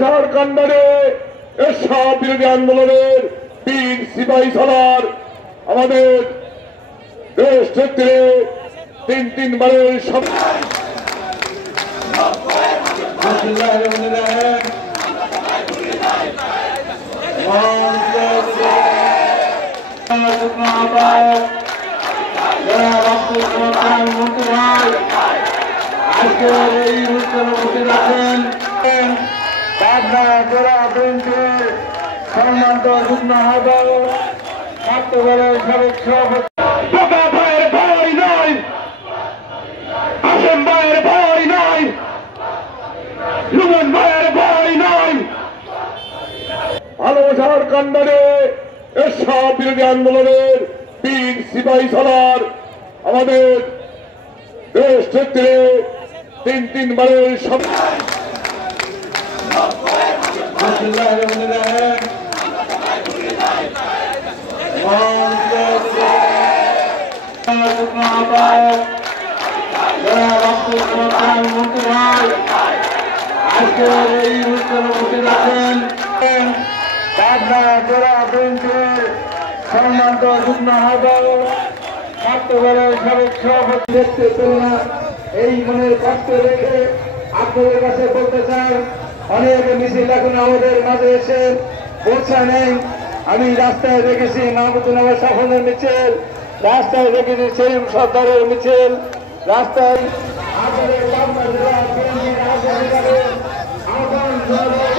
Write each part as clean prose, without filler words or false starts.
ভালোবাসার কান্ডারে এসব বিরোধী আন্দোলনের বীর সিপাহী সালার আমাদের দেশ ক্ষেত্রে তিনবারের আজকের এই অনুষ্ঠানে উপস্থিত আছেন পাবনা জেলা বিএনপির সম্মানিত যুগ্ম আহ্বায়ক ছাত্রদলের সাবেক সভাপতি বোকা ভাইয়ের ভয় নয়, আসেম ভাইয়ের ভয় নয়, লুমন ভাইয়ের ভয় নয়। ভালোবাসার কান্ডারে এসব বিরোধী আন্দোলনের বীর সিপাহী সালার আমাদের দেশ ক্ষেত্রে তিনবারের আজকের এই অনুষ্ঠানে উপস্থিত আছেন পাবনা জেলা বিএনপির সম্মানিত যুগ্ম আহ্বায়ক ছাত্রদলের সাবেক সভাপতি দেখতে পেল না। এই মনের কষ্ট রেখে আপনাদের কাছে বলতে চাই, অনেক মিছিল এখন আমাদের মাঝে এসে পৌঁছায় নেই। আমি রাস্তায় দেখেছি মাহমুদুল্লাহ সাফনের মিছিল, রাস্তায় দেখেছি সেলিম সর্দারের মিছিল, রাস্তায় আমাদের পাবনা জেলা বিএনপির আহ্বান জানানো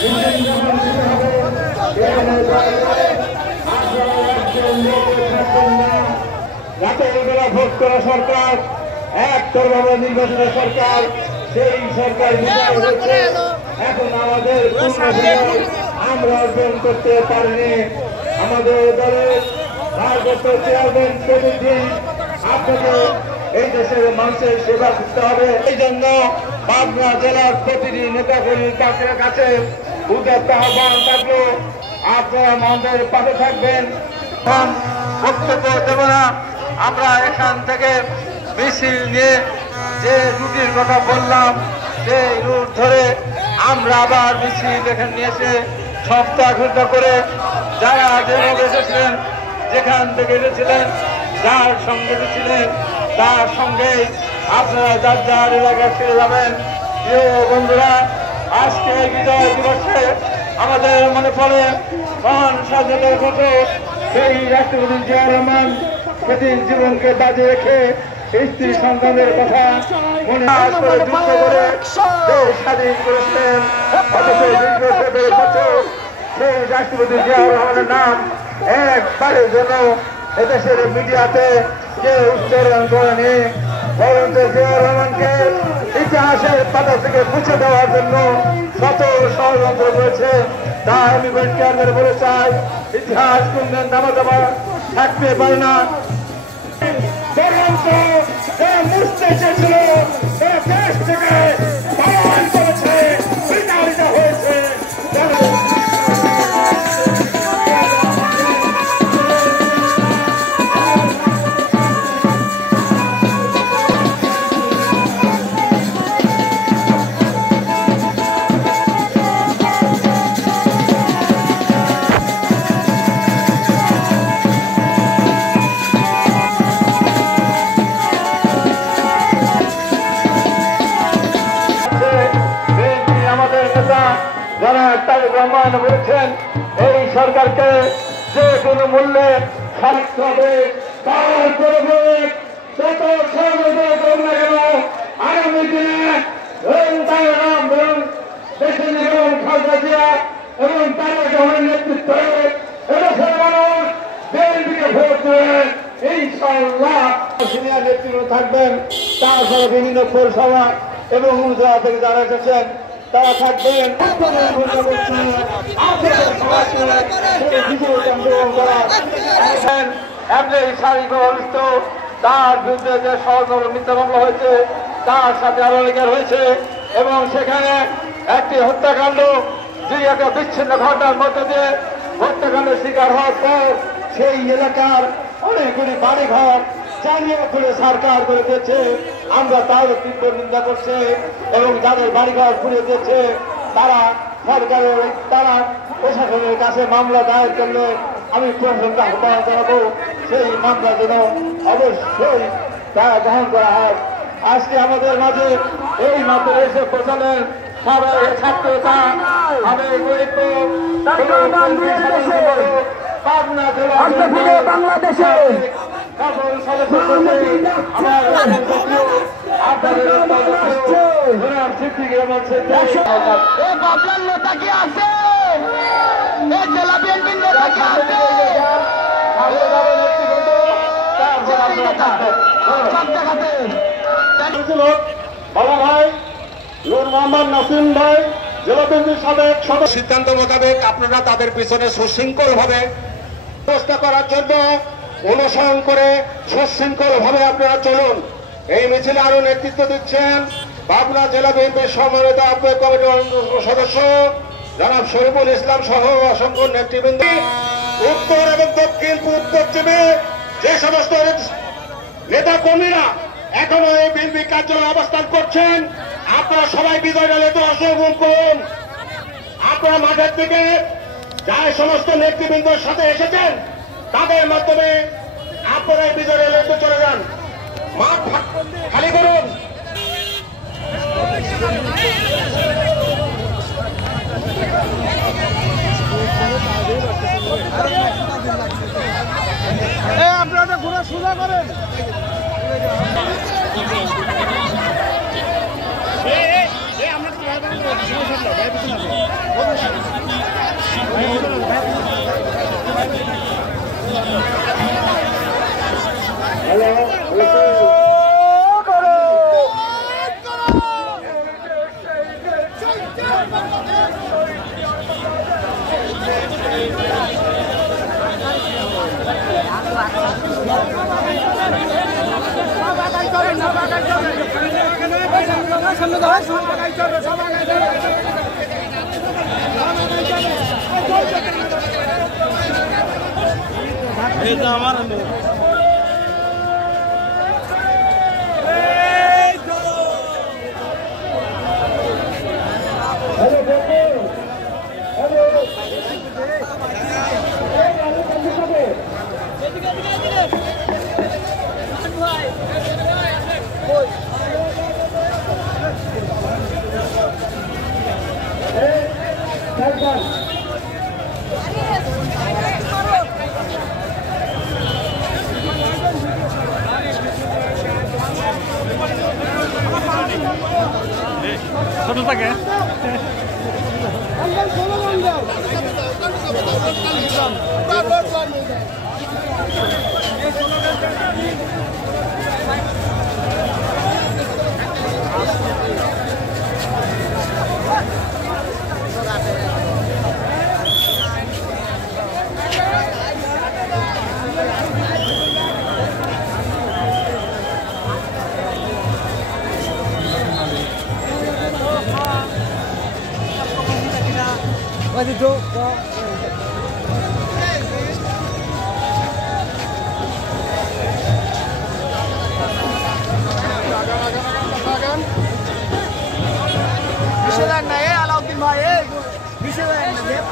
মিছিল যখন শুরু হবে সেখানে রাতের বেলা ভোট করা সরকার, একতরভাবে নির্বাচিত সরকার, সেই সরকার বিদায় হয়েছে। এখন আমাদের আমরা অর্জন করতে পারিনি। আমাদের দলের ভারপ্রাপ্ত চেয়ারম্যান প্রতিদিন আপনাকে এই দেশের মানুষের সেবা করতে হবে। এই জন্য পাবনা জেলার প্রতিটি নেতাকর্মীর কাছে উদ্যোক্ত আহ্বান থাকলো, আপনারা আমাদের পাশে থাকবেন। বক্তব্য দেব না, আমরা এখান থেকে মিছিল নিয়ে যে রুটির কথা বললাম সেই রুট ধরে আমরা আবার মিছিল এখানে নিয়ে এসে সপ্তাহ ঘন্টা করে যারা যেভাবে এসেছিলেন, যেখান থেকে এসেছিলেন, যার সঙ্গে এসেছিলেন তার সঙ্গে আপনারা যার যার এলাকায় ফিরে যাবেন। প্রিয় বন্ধুরা, আজকে বিজয় দিবসে আমাদের মনে পড়ে মহান স্বাধীনতার ঘোষক সেই রাষ্ট্রপতি জিয়া রহমান সেদিন জীবনকে বাজে রেখে স্ত্রী সন্তানের কথা মনে করে যুদ্ধ করে দেশ স্বাধীন করেছেন। অথচ সেই রাষ্ট্রপতি জিয়া রহমানের নাম একবারের জন্য এদেশের মিডিয়াতে কেউ উচ্চারণ করেনি, বরঞ্চ জিয়া রহমানকে ইতিহাসের পাতা থেকে মুছে দেওয়ার জন্য শত ষড়যন্ত্র করেছে। তাই আমি পরিষ্কার বলে চাই, ইতিহাস কোনদিন নামা দেওয়া থাকতে পারে না। বরঞ্চ যারা মুছতে চেয়েছিল তারা দেশ থেকে পালন করেছে, বিতাড়িত হয়েছে। যারা তারেক রহমান বলেছেন এই সরকারকে যে কোনো মূল্যে সাহিত্য হবে, তার করবে যত ষড়যন্ত্র করুন না কেন আগামী দিনে দেশের নিগম খালেদা জিয়া এবং তারেক রহমানের নেতৃত্বে এদেশের মানুষ বিএনপিকে ভোট দেবে ইনশাআল্লাহ। সিনিয়র নেতৃত্ব থাকবেন, তারপরে বিভিন্ন পৌরসভা এবং উপজেলা থেকে যারা এসেছেন তারা থাকবেন। তার বিরুদ্ধে যে ষড়যন্ত্র মিথ্যা মামলা হয়েছে তার সাথে আরো অনেকের হয়েছে এবং সেখানে একটি হত্যাকাণ্ড যে একটা বিচ্ছিন্ন ঘটনার মধ্যে দিয়ে হত্যাকাণ্ডের শিকার হওয়ার পর সেই এলাকার অনেকগুলি বাড়িঘর চালিয়ে খুলে সরকার করে দিয়েছে। আমরা তার তীব্র নিন্দা করছে এবং যাদের বাড়িঘর পুড়িয়ে দিয়েছে তারা সরকারের তারা প্রশাসনের কাছে মামলা দায়ের করলে আমি প্রশাসনকে আহ্বান জানাবো সেই মামলা যেন অবশ্যই তা গ্রহণ করা হয়। আজকে আমাদের মাঝে এই মাত্র এসে পৌঁছালেন সবাই ছাত্রতা পাবনা জেলা বাংলাদেশে বাবলার নেতা কি আছে? জেলা বিএনপির নেতা কি আছে? বাবা ভাই নূর মোহাম্মদ নাসিম ভাই জেলা বিএনপির সাবেক সদস্য। সিদ্ধান্ত মোতাবেক আপনারা তাদের পিছনে সুশৃঙ্খল ভাবে ব্যবস্থা করার জন্য অনুসরণ করে সুশৃঙ্খল ভাবে আপনারা চলুন। এই মিছিলে আরো নেতৃত্ব দিচ্ছেন পাবনা জেলা বিএনপির সম্মানিত আহ্বায়ক কমিটির সদস্য জনাব শরীফুল ইসলাম সহ অসংখ্য নেতৃবৃন্দ। উত্তর এবং দক্ষিণ পূর্ব পশ্চিমে যে সমস্ত নেতা কর্মীরা এখনো এই বিএনপি কার্যালয়ে অবস্থান করছেন, আপনারা সবাই বিজয় র্যালিতে অংশগ্রহণ করুন। আপনারা মাঠের থেকে যারা সমস্ত নেতৃবৃন্দের সাথে এসেছেন তাদের মাধ্যমে আপনারা এই বিজয় র্যালিতে চলে যান। মাঠ খালি করুন। আপনারা ঘোরা সোজা করেন। আমার ছোট থাকে What did you do? Misalnya ya, alau di mana? Misalnya ya,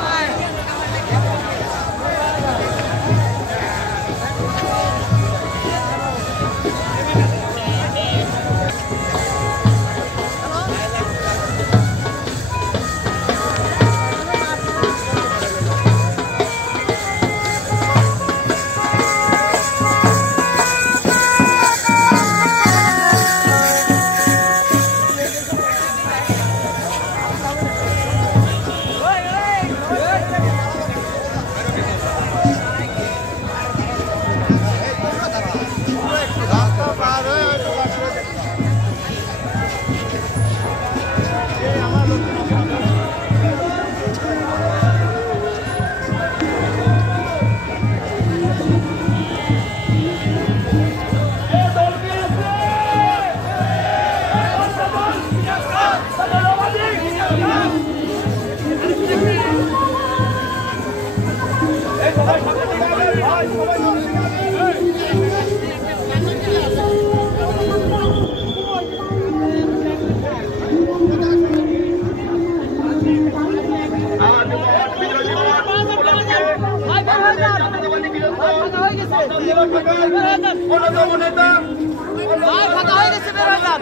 ফাঁকা হয়ে গেছে, বের হয়ে যান।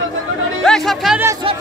এই সব খেয়ে সব